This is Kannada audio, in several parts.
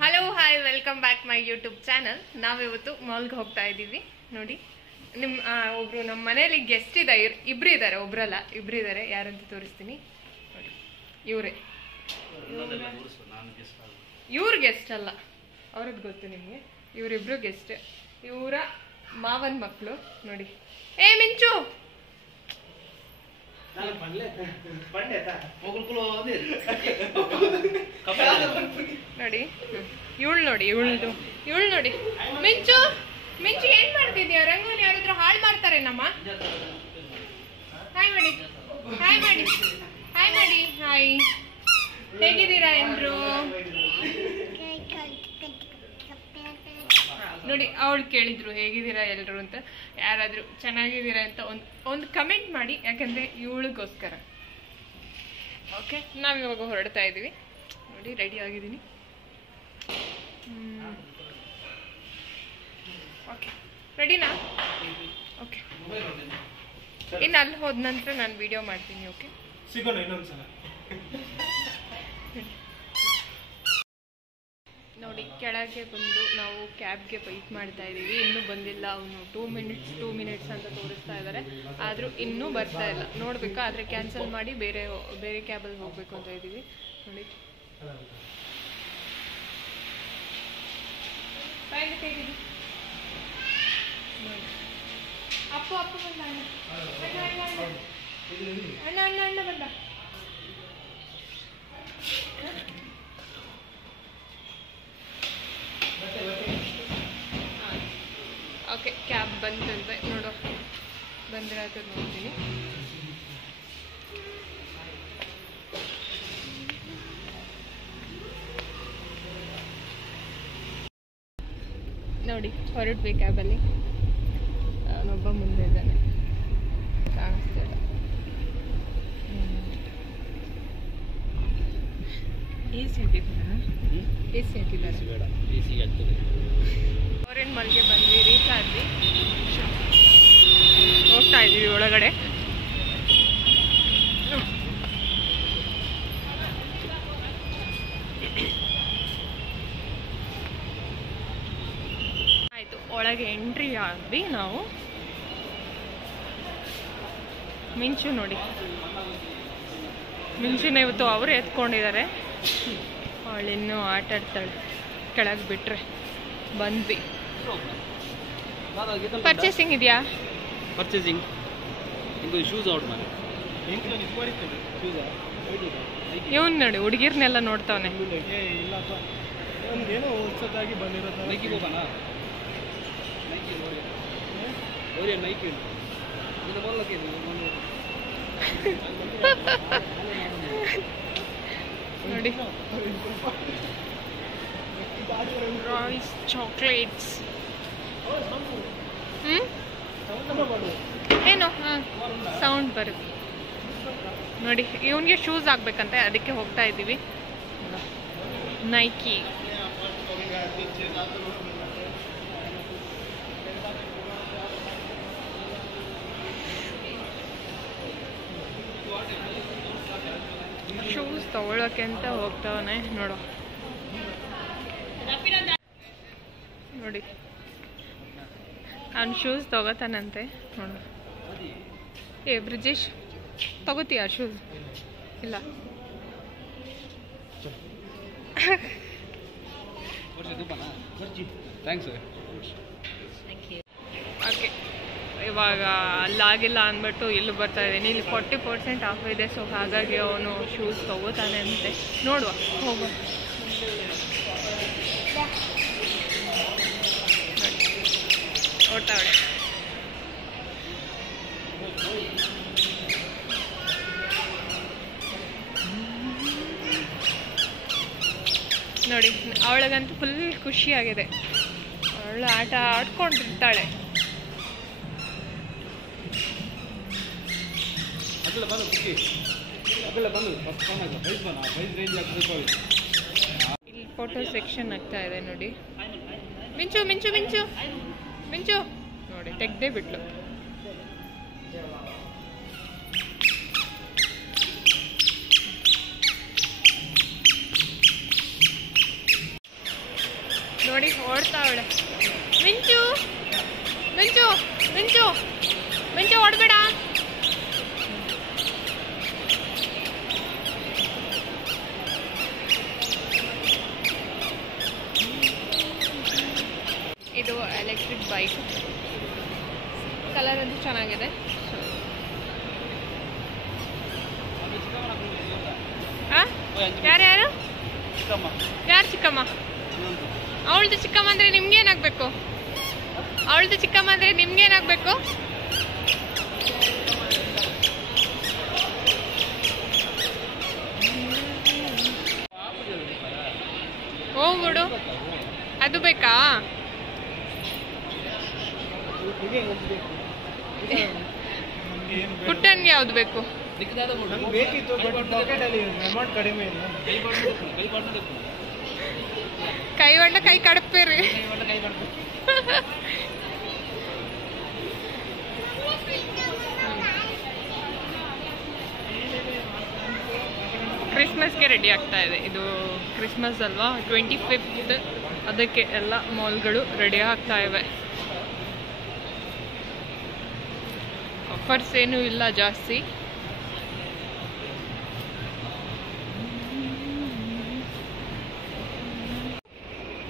Hello hi welcome back my YouTube channel. ನಾವಿವತ್ತು ಮಾಲ್ಗೆ ಹೋಗ್ತಾ ಇದ್ದೀವಿ. ನೋಡಿ ಒಬ್ರು ನಮ್ಮ ಮನೇಲಿ ಗೆಸ್ಟ್ ಇದ್ದಾರೆ, ಇಬ್ರು ಇದ್ದಾರೆ, ಒಬ್ರಲ್ಲ ಇಬ್ರು ಇದ್ದಾರೆ. ಯಾರಂತ ತೋರಿಸ್ತೀನಿ ನೋಡಿ. ಇವರೇ, ಇವ್ರ ಗೆಸ್ಟ್ ಅಲ್ಲ, ಅವ್ರದ್ದು ಗೊತ್ತು ನಿಮಗೆ. ಇವರಿಬ್ರು ಗೆಸ್ಟ್, ಇವರ ಮಾವನ್ ಮಕ್ಕಳು. ನೋಡಿ, ಏ ಮಿಂಚು ನೋಡಿ, ಇವಳು ನೋಡಿ, ಇವಳು ನೋಡಿ. ಮಿಂಚು ಮಿಂಚು ಏನ್ ಮಾಡ್ತಿದ್ಯಾ? ರಂಗೋಲಿ ಯಾರಾದ್ರೂ ಹಾಳು ಮಾಡ್ತಾರೆ ನಮ್ಮ. ಹಾಯ್ ಮಾಡಿ, ಹಾಯ್ ಮಾಡಿ, ಹಾಯ್ ಮಾಡಿ. ಹಾಯ್, ಹೇಗಿದ್ದೀರಾ ಎಲ್ರು? ನೋಡಿ, ಅವಳು ಕೇಳಿದ್ರು ಹೇಗಿದ್ದೀರಾ ಎಲ್ರು ಅಂತ. ಯಾರಾದ್ರೂ ಚೆನ್ನಾಗಿದ್ದೀರಾ ಅಂತ ಒಂದು ಕಮೆಂಟ್ ಮಾಡಿ, ಯಾಕಂದ್ರೆ ಇವಳಿಗೋಸ್ಕರ. ಓಕೆ, ನಾವಿವಾಗ ಹೊರಡ್ತಾ ಇದ್ದೀವಿ. ನೋಡಿ, ರೆಡಿ ಆಗಿದ್ದೀನಿ. ಓಕೆ, ರೆಡಿನಾ? ಓಕೆ, ಇನ್ನು ಅಲ್ಲಿ ಹೋದ ನಂತರ ನಾನು ವಿಡಿಯೋ ಮಾಡ್ತೀನಿ. ಓಕೆ, ಸಿಗೋಣ ಇನ್ನೊಂದ್ಸಲ. ನೋಡಿ, ಕೆಳಗೆ ಬಂದು ನಾವು ಕ್ಯಾಬ್ಗೆ ವೆಯ್ಟ್ ಮಾಡ್ತಾ ಇದ್ದೀವಿ. ಇನ್ನೂ ಬಂದಿಲ್ಲ. ಅವನು 2 ಮಿನಿಟ್ಸ್ ಅಂತ ತೋರಿಸ್ತಾ ಇದ್ದಾರೆ, ಆದರೂ ಇನ್ನೂ ಬರ್ತಾ ಇಲ್ಲ. ನೋಡ್ಬೇಕಾ, ಆದರೆ ಕ್ಯಾನ್ಸಲ್ ಮಾಡಿ ಬೇರೆ ಕ್ಯಾಬಲ್ಲಿ ಹೋಗಬೇಕು ಅಂತ ಇದ್ದೀವಿ. ನೋಡಿ, ಅಪ್ಪು ಬಂದ, ಅಣ್ಣ ಬಂದ. ಓಕೆ, ಕ್ಯಾಬ್ ಬಂತಂತೆ. ನೋಡೋ, ಬಂದ್ರೆ ಅದು ನೋಡ್ತೀನಿ. ನೋಡಿ, ಹೊರಟ್ವಿ ಕ್ಯಾಬಲ್ಲಿ. ಅವನೊಬ್ಬ ಮುಂದೆ ಇದ್ದಾನೆ, ಕಾಣಿಸ್ತಿಲ್ಲ. AC ಹಾಕಿದ್ದಾರೆ. ಆರೆಂಜ್ ಮಾಲ್ಗೆ ಬಂದ್ವಿ, ರೀಚ್ ಆದ್ವಿ. ಹೋಗ್ತಾ ಇದೀವಿ ಒಳಗಡೆ. ಆಯ್ತು, ಒಳಗೆ ಎಂಟ್ರಿ ಆದ್ವಿ ನಾವು. ಮಿಂಚು ನೋಡಿ, ಮಿಂಚುನ ಇವತ್ತು ಅವರೇ ಎತ್ಕೊಂಡಿದ್ದಾರೆ. ಅವಳಿನ್ನೂ ಆಟ ಆಡ್ತಾಳೆ. ಕೆಳಗೆ ಬಿಟ್ರೆ ಬಂದ್ವಿ. ಪರ್ಚೇಸಿಂಗ್ ಇದೆಯಾ? ಪರ್ಚೇಸಿಂಗ್ ಇದು ಶೂಸ್ ಔಟ್ ಮಾಡಿ. ಇವನ್ ನೋಡಿ, ಹುಡುಗಿರ್ನೆಲ್ಲ ನೋಡ್ತಾವನೆ. ಏನೋ ಹೊಸದಾಗಿ ಬಂದಿರೋದು. ನೈಕಿ ಹೋಗೋಣ. ನೈಕಿ ನೋಡಿ, ರಾಯ್ಸ್ ಚಾಕ್ಲೇಟ್ಸ್. ಏನು ಸೌಂಡ್ ಬರುತ್ತೆ ನೋಡಿ. ಇವನಿಗೆ ಶೂಸ್ ಆಗ್ಬೇಕಂತೆ, ಅದಕ್ಕೆ ಹೋಗ್ತಾ ಇದ್ದೀವಿ. ನೈಕಿ. ಶೂಸ್ ತಗೊಳಕ್ಕೆ ಅಂತ ಹೋಗ್ತಾವನೆ. ನೋಡು ನೋಡಿ, ಅವ್ನು ಶೂಸ್ ತಗೋತಾನಂತೆ. ನೋಡು, ಏ ಬ್ರಿಜೇಶ್, ತಗೋತೀಯ ಶೂಸ್? ಇಲ್ಲ. ಓಕೆ, ಇವಾಗ ಅಲ್ಲಾಗಿಲ್ಲ ಅಂದ್ಬಿಟ್ಟು ಇಲ್ಲಿ ಬರ್ತಾ ಇದ್ದೀನಿ. ಇಲ್ಲಿ 40% ಆಫ್ ಇದೆ, ಸೊ ಹಾಗಾಗಿ ಅವನು ಶೂಸ್ ತಗೋತಾನೆ ಅಂತೆ. ನೋಡುವ, ಹೋಗುವ. ಓಡ್ತಾವಳೆ. ನೋಡಿ, ಅವಳಿಗಂತೂ ಫುಲ್ ಖುಷಿಯಾಗಿದೆ. ಅವಳು ಆಟ ಆಡ್ಕೊಂಡಿರ್ತಾಳೆ. ಇಲ್ಲಿ ಫೋಟೋ ಸೆಕ್ಷನ್ ಆಗ್ತಾ ಇದೆ ನೋಡಿ. ಮಿಂಚು ಮಿಂಚು ಮಿಂಚು ಮಿಂಚು ನೋಡಿ, ತೆಗ್ದೇ ಬಿಟ್ಲು. ನೋಡಿ ಓಡ್ತಾವಳೆ. ಮಿಂಚು ಮಿಂಚು ಮಿಂಚು ಮಿಂಚು ಓಡ್ಬೇಡ. ಇದು ಎಲೆಕ್ಟ್ರಿಕ್ ಬೈಕ್, ಕಲರ್ ಅಂತೂ ಚೆನ್ನಾಗಿದೆ. ಯಾರ್ಯಾರು ಯಾರು ಚಿಕ್ಕಮ್ಮ? ಅವಳದು ಚಿಕ್ಕಮ್ಮ ಅಂದರೆ ನಿಮ್ಗೇನಾಗಬೇಕು? ಅವಳದು ಚಿಕ್ಕಮ್ಮ ಅಂದರೆ ನಿಮ್ಗೇನಾಗಬೇಕು? ಹೋಗ್ಬಿಡು. ಅದು ಬೇಕಾ? ಪುಟ್ಟನ್ಗೆ ಯಾವ್ದು ಬೇಕು? ಬೇಕಿತ್ತು, ಪಾಕೆಟಲ್ಲಿ ಅಮೌಂಟ್ ಕಡಿಮೆ ಇಲ್ಲ. ಕೈ ಬಣ್ಣ ಕೈ ಕಡಪೇರಿ. ಕ್ರಿಸ್ಮಸ್ಗೆ ರೆಡಿ ಆಗ್ತಾ ಇದೆ. ಇದು ಕ್ರಿಸ್ಮಸ್ ಅಲ್ವಾ, 25th. ಅದಕ್ಕೆ ಎಲ್ಲ ಮಾಲ್ಗಳು ರೆಡಿ ಆಗ್ತಾ ಇವೆ. ಆಫರ್ಸ್ ಏನೂ ಇಲ್ಲ ಜಾಸ್ತಿ.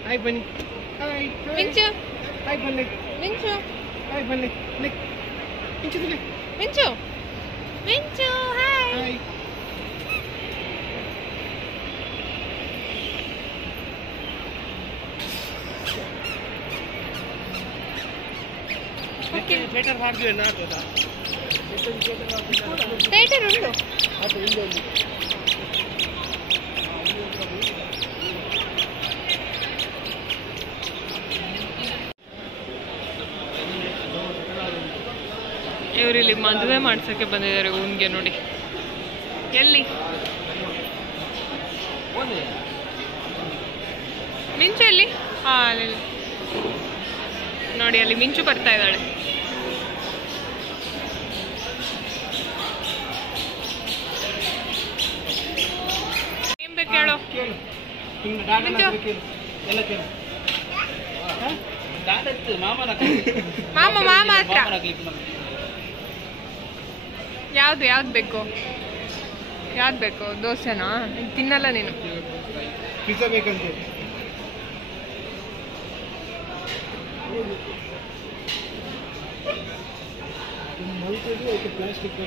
ಹಾಯ್ ಬನ್ನಿ. ಮಿಂಚು ಹಾಯ್ ಬನ್ನಿ. ಮಿಂಚು ಹಾಯ್ ಬನ್ನಿ. ಮಿಂಚು ಬನ್ನಿ. ಮಿಂಚು ಮಿಂಚು ಹಾಯ್. ಹಾಯ್. ಥಿಯೇಟರ್ ಮಾಡಿದ್ವಿ ನಾಟಕ. ಥಿಯೇಟರ್ ಉಂಟು. ಅದು ಹಿಂದೆ ಒಂದು ಇವರಿಲ್ಲಿ ಮದುವೆ ಮಾಡ್ಸೋಕ್ಕೆ ಬಂದಿದ್ದಾರೆ ಊನ್ಗೆ. ನೋಡಿ ಎಲ್ಲಿ ಮಿಂಚು ಎಲ್ಲಿ? ಅಲ್ಲಿ ನೋಡಿ, ಅಲ್ಲಿ ಮಿಂಚು ಬರ್ತಾ ಇದ್ದಾಳೆ. ಏನ್ ಬೇಕು ಹೇಳೋ? ಮಾಮ ಮಾಮ ಹತ್ರ ಯಾವ್ದು ಬೇಕು? ಯಾವ್ದು ಬೇಕು? ದೋಸೆನಾ? ತಿನ್ನಲ್ಲ ನೀನು. ಪಿಜ್ಜಾ ಬೇಕಂತೆ. Plastic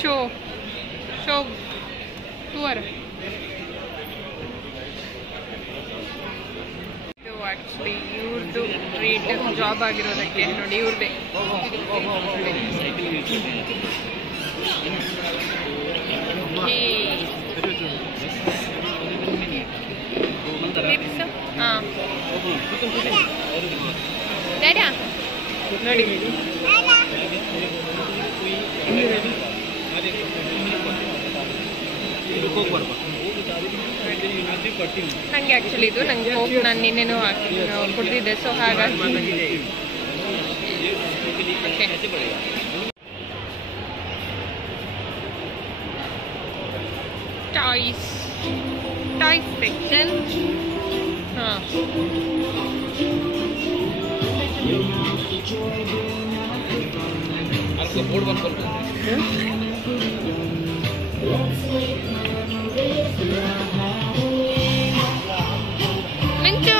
show tour. ಇದು ಆ್ಯಕ್ಚುಲಿ ಇವ್ರದ್ದು ಟ್ರೀಟ್ ಜಾಬ್ ಆಗಿರೋದಕ್ಕೆ ನೋಡಿ ಇವ್ರದ್ದೇ. ಹಾಂ ಡ್ಯಾಡ್ಯಾ ನೋಡಿ ನನಗೆ ಆ್ಯಕ್ಚುಲಿ ಇದು ನಂಗೆ ಹೋಗಿ ನಾನು ನಿನ್ನೆನೂ ಕೊಡ್ತಿದ್ದೆ, ಸೊ ಹಾಗಾಗಿ ಟಾಯ್ಸ್ ಸೆಕ್ಷನ್. ಹಾಂ ಮಿಂಚು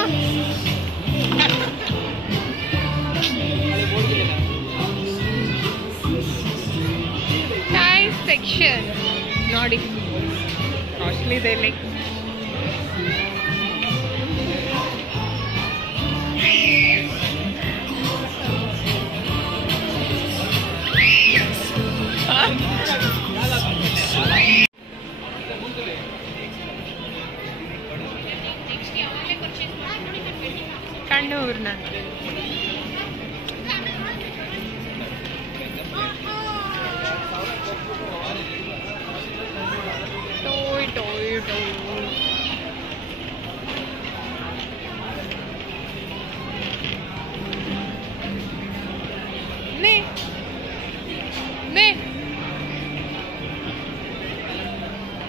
ಟಾಯ್ಸ್ ಸೆಕ್ಷನ್ ನೋಡಿ, ಕಾಸ್ಟ್ಲಿ ಇದೆ ಇಲ್ಲಿ. ಕಣ್ಣೂರು ನಾನು ಟೋಯ್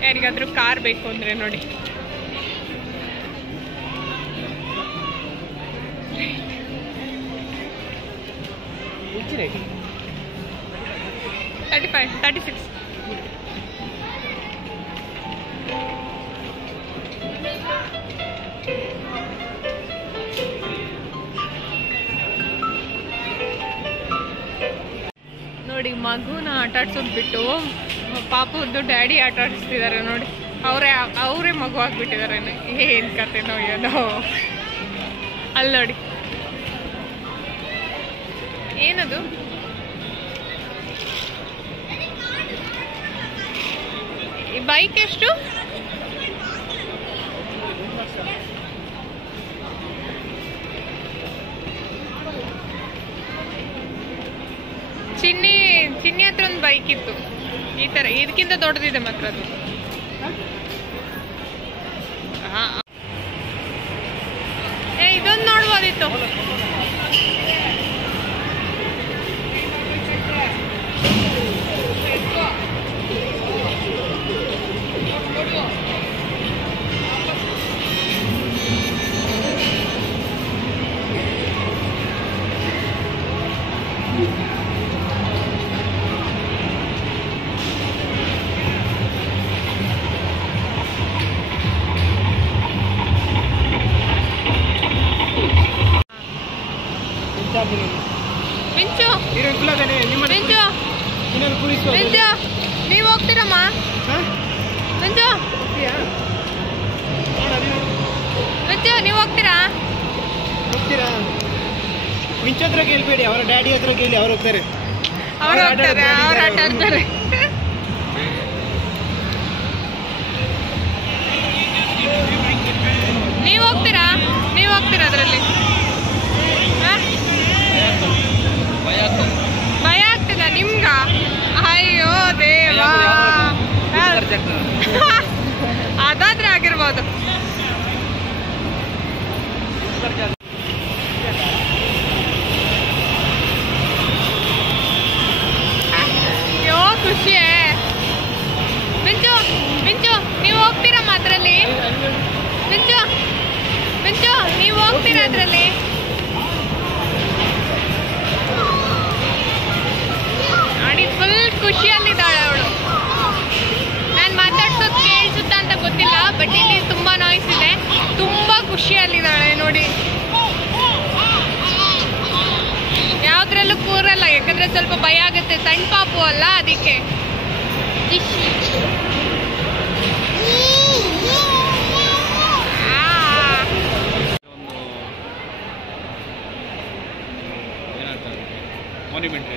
ಯಾರಿಗಾದ್ರೂ ಕಾರ್ ಬೇಕು ಅಂದರೆ ನೋಡಿ ವಿಚ್ ರೇಟ್ 35 36 ನೋಡಿ ಮಗುನ ಆಟ ಆಡ್ಸೋದು ಬಿಟ್ಟು ಪಾಪದ್ದು ಡ್ಯಾಡಿ ಆಟ ಆಡಿಸ್ತಿದ್ದಾರೆ ನೋಡಿ. ಅವರೇ ಮಗು ಆಗ್ಬಿಟ್ಟಿದ್ದಾರೆ. ಏನು ಕತೆನೋ ಏನೋ. ಅಲ್ಲಿ ನೋಡಿ ಏನದು ಈ ಬೈಕ್ ಎಷ್ಟು? ಚಿನ್ನಿ ಹತ್ರ ಒಂದು ಬೈಕ್ ಇತ್ತು ಈ ತರ, ಇದಕ್ಕಿಂತ ದೊಡ್ಡದಿದೆ ಮಾತ್ರ ಅದು. ಇದೊಂದು ನೋಡ್ಬೋದಿತ್ತು. ನೀವು ಹೋಗ್ತೀರಮ್ಮ? ನೀವು ಹೋಗ್ತೀರಾ? ಮಿಂಚು ಹತ್ರ ಕೇಳ್ಬೇಡಿ, ಅವರ ಡ್ಯಾಡಿ ಹತ್ರ ಕೇಳಿ, ಅವ್ರು ಹೋಗ್ತಾರೆ. ಅವ್ರು ಆಟ ಆಡ್ತಾರೆ. ನೀವು ಹೋಗ್ತೀರಾ ಅದರಲ್ಲಿ? ಭಯ ಆಗ್ತದ ನಿಮ್ಗ? ಅಯ್ಯೋ ದೇವಾ, ಅದಾದ್ರೆ ಆಗಿರ್ಬೋದು. ಅಯ್ಯೋ ಖುಷಿಯೇ. ಮಿಂಚು ನೀವು ಹೋಗ್ತೀರಮ್ಮ ಅದ್ರಲ್ಲಿ? ಮಿಂಚು ನೀವು ಹೋಗ್ತೀರಾ ಅದ್ರಲ್ಲಿ? ನೋಡಿ ಫುಲ್ ಖುಷಿಯಲ್ಲಿದ್ದಾಳೆ ಅವಳು. ನಾನು ಮಾತಾಡ್ಸೋದು ಕೇಳಿಸುತ್ತಾ ಅಂತ ಗೊತ್ತಿಲ್ಲ, ಬಟ್ ಇಲ್ಲಿ ತುಂಬಾ ನಾಯ್ಸ್ ಇದೆ. ತುಂಬಾ ಖುಷಿಯಲ್ಲಿದ್ದಾಳೆ ನೋಡಿ. ಯಾವ್ದ್ರಲ್ಲೂ ಕೂರಲ್ಲ, ಯಾಕಂದ್ರೆ ಸ್ವಲ್ಪ ಭಯ ಆಗುತ್ತೆ. ಸಣ್ಣ ಪಾಪು ಅಲ್ಲ, ಅದಕ್ಕೆ. ಮಾನ್ಯುಮೆಂಟ್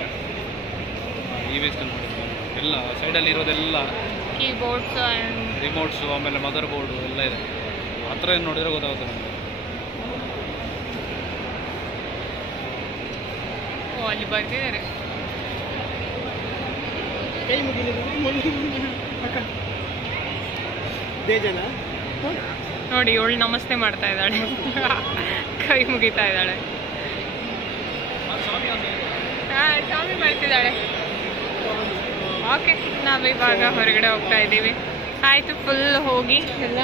ಈ ವೇಸ್ಟಲ್ಲಿ ಎಲ್ಲ ಸೈಡಲ್ಲಿ ಇರೋದೆಲ್ಲ ಕೀಬೋರ್ಡ್ಸ್ ಆ್ಯಂಡ್ ರಿಮೋಟ್ಸು, ಆಮೇಲೆ ಮದರ್ ಬೋರ್ಡು ಎಲ್ಲ ಇದೆ. ಹತ್ರ ಏನು ನೋಡಿದ್ರೆ ಗೊತ್ತಾಗುತ್ತೆ ನಮಗೆ. ಓ, ಅಲ್ಲಿ ಬರ್ತಿದ್ದಾರೆ. ಕೈ ಬೇಜನ ನೋಡಿ ಇವಳು ನಮಸ್ತೆ ಮಾಡ್ತಾ ಇದ್ದಾಳೆ. ಕೈ ಮುಗಿತಾ ಇದ್ದಾಳೆ. ಸ್ವಾಮಿ ಮಾಡ್ತಿದ್ದಾಳೆ. ಓಕೆ, ನಾವಿವಾಗ ಹೊರಗಡೆ ಹೋಗ್ತಾ ಇದ್ದೀವಿ. ಆಯಿತು, ಫುಲ್ ಹೋಗಿ ಎಲ್ಲ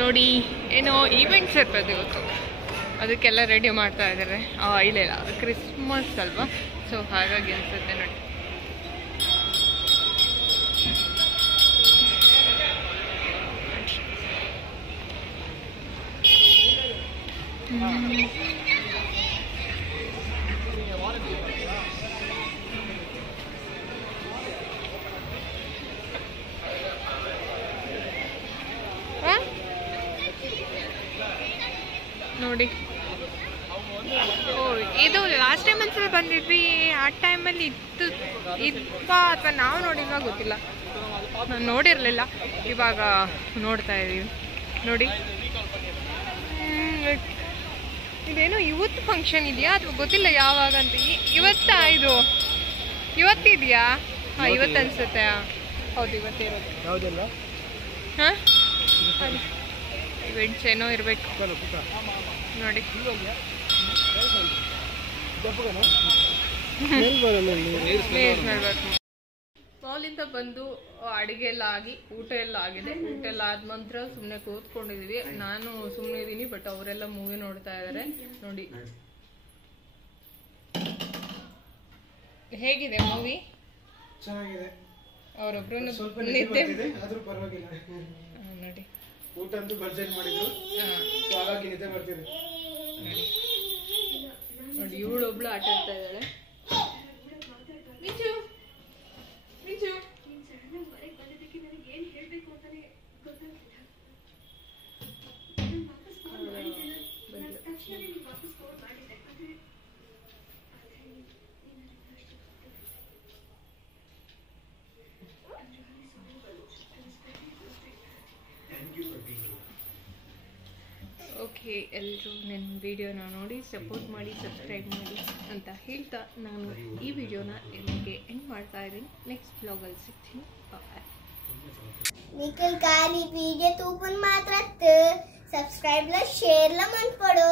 ನೋಡಿ. ಏನೋ ಈವೆಂಟ್ಸ್ ಇರ್ತದೆ ಇವತ್ತು, ಅದಕ್ಕೆಲ್ಲ ರೆಡಿ ಮಾಡ್ತಾ ಇದ್ದಾರೆ. ಇಲ್ಲ ಕ್ರಿಸ್ಮಸ್ ಅಲ್ವಾ, ಸೊ ಹಾಗಾಗಿ ಅನ್ಸುತ್ತೆ ನೋಡಿ. ನೋಡಿ, ಓ ಇದು ಲಾಸ್ಟ್ ಟೈಮ್ ಒಂದ್ಸಲ ಬಂದಿದ್ವಿ. ಆ ಟೈಮಲ್ಲಿ ಇದ್ವಾ ಅಥವಾ ನಾವು ನೋಡಿಲ್ವಾ ಗೊತ್ತಿಲ್ಲ, ನಾನು ನೋಡಿರಲಿಲ್ಲ. ಇವಾಗ ನೋಡ್ತಾ ಇದ್ದೀವಿ ನೋಡಿ. ಇದೇನೋ ಇವತ್ತು ಫಂಕ್ಷನ್ ಇದೆಯಾ ಅಥವಾ ಗೊತ್ತಿಲ್ಲ ಯಾವಾಗ ಅಂತ. ಇವತ್ತಾ ಇದು? ಇವತ್ತಿದೆಯಾ? ಹಾಂ, ಇವತ್ತು ಅನ್ಸುತ್ತೆ. ಹೌದು, ಇವತ್ತೇ ಇರೋದು. ಯಾವುದೆಲ್ಲ ಹಾಂ, ಇವೆಂಟ್ಸ್ ಏನೋ ಇರಬೇಕು ನೋಡಿ. ಮಾಲಿಂದ ಬಂದು ಅಡಿಗೆ ಎಲ್ಲ ಆಗಿ ಊಟ ಎಲ್ಲ ಆಗಿದೆ. ಊಟ ಎಲ್ಲ ಆದ ನಂತರ ಸುಮ್ಮನೆ ಕೂತ್ಕೊಂಡಿದೀವಿ. ನಾನು ಸುಮ್ಮನೆ ಇದೀನಿ, ಬಟ್ ಅವರೆಲ್ಲ ಮೂವಿ ನೋಡ್ತಾ ಇದಾರೆ. ನೋಡಿ ಹೇಗಿದೆ ಮೂವಿ? ಚೆನ್ನಾಗಿದೆ. ಅವರೊಬ್ರು ಸ್ವಲ್ಪ ನಿದ್ದೆ ಆದ್ರೂ ಪರವಾಗಿಲ್ಲ. ನೋಡಿ ಊಟ ಅಂತೂ ಭರ್ಜರಿ ಮಾಡಿದ್ರು, ಹಾಗಾಗಿ ನಿದ್ದೆ ಬರ್ತಿದೆ. ನೋಡಿ ಇವಳೊಬ್ಳು ಆಟ ಆಡ್ತಾ ಇದ್ದಾಳೆ. ಓಕೆ, ಎಲ್ಲರೂ ನನ್ನ ವಿಡಿಯೋನ ನೋಡಿ ಸಪೋರ್ಟ್ ಮಾಡಿ, ಸಬ್ಸ್ಕ್ರೈಬ್ ಮಾಡಿ ಅಂತ ಹೇಳ್ತಾ ನಾನು ಈ ವಿಡಿಯೋನ ಇಲ್ಲಿಗೆ ಎಂಡ್ ಮಾಡ್ತಾ ಇದ್ದೀನಿ. ನೆಕ್ಸ್ಟ್ ಬ್ಲಾಗಲ್ಲಿ ಸಿಗ್ತೀನಿ. ಬಾಯ್. निकल गाली वीडियो तू पण मात्र सब्सक्राइब ला शेअर ला मन पडो.